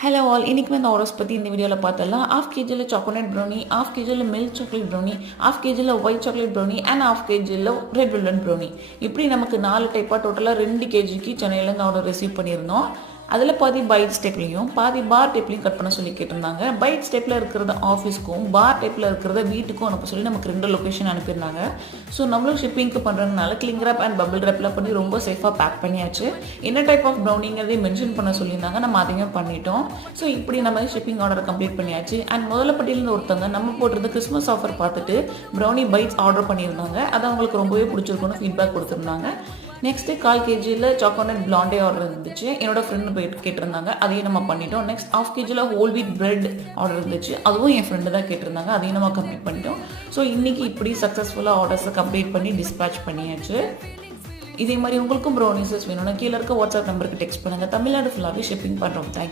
Hello all, இன்றைக்கி வந்து orders பற்றி இந்த வீடியோவில் பார்த்தலாம். ஆஃப் கேஜியில் சாக்லேட் ப்ரௌனி, ஆஃப் கேஜியில் மில்க் சாக்லேட் ப்ரௌனி, ஆஃப் கேஜியில் white chocolate brownie and half கேஜியில் ரெட் வெல்வெட் ப்ரௌனி. இப்படி நமக்கு 4 டைப்பாக டோட்டலாக 2 கேஜிக்கு சென்னையிலேருந்து ஆர்டர் ரிசீவ் பண்ணியிருந்தோம். அதில் பாதி பைட் ஸ்டெப்லையும் பாதி பார் டைப்லையும் கட் பண்ண சொல்லி கேட்டிருந்தாங்க. பைட் ஸ்டெப்பில் இருக்கிறத ஆஃபீஸ்க்கும் பார் டைப்பில் இருக்கிறத வீட்டுக்கும் அனுப்ப சொல்லி நமக்கு 2 லொக்கேஷன் அனுப்பியிருந்தாங்க. ஸோ நம்மளும் ஷிப்பிங்க்கு பண்ணுறதுனால கிளிங் ரேப் அண்ட் பபிள் ரேப்பில் பண்ணி ரொம்ப சேஃபாக பேக் பண்ணியாச்சு. என்ன டைப் ஆஃப் ப்ரௌனிங்கிறதையும் மென்ஷன் பண்ண சொல்லியிருந்தாங்க, நம்ம அதையும் பண்ணிட்டோம். ஸோ இப்படி நம்ம ஷிப்பிங் ஆர்டர் கம்ப்ளீட் பண்ணியாச்சு. அண்ட் முதல்ல பட்டியலேருந்து ஒருத்தவங்க நம்ம போட்டிருந்த கிறிஸ்மஸ் ஆஃபர் பார்த்துட்டு ப்ரௌனி பைட்ஸ் ஆர்டர் பண்ணியிருந்தாங்க. அது அவங்களுக்கு ரொம்பவே பிடிச்சிருக்குன்னு ஃபீட்பேக் கொடுத்துருந்தாங்க. நெக்ஸ்ட்டு 1/4 கேஜியில் சாக்லேட் பிளாண்டே ஆர்டர் இருந்துச்சு. என்னோட ஃப்ரெண்டு போயிட்டு கேட்டிருந்தாங்க, அதையும் நம்ம பண்ணிட்டோம். நெக்ஸ்ட் ஆஃப் கேஜியில் ஹோல் வீட் பிரெட் ஆர்டர் இருந்துச்சு. அதுவும் என் ஃப்ரெண்டு தான் கேட்டிருந்தாங்க, அதையும் நம்ம கம்ப்ளீட் பண்ணிட்டோம். ஸோ இன்றைக்கி இப்படி சக்ஸஸ்ஃபுல்லாக ஆர்டர்ஸை கம்ப்ளீட் பண்ணி டிஸ்பேச் பண்ணியாச்சு. இதே மாதிரி உங்களுக்கும் ப்ரௌனிஸஸ் வேணும்னா கீழே இருக்க வாட்ஸ்அப் நம்பருக்கு டெக்ஸ்ட் பண்ணுங்கள். தமிழ்நாடு ஃபுல்லாகவே ஷிப்பிங் பண்ணுறோம். தேங்க்யூ.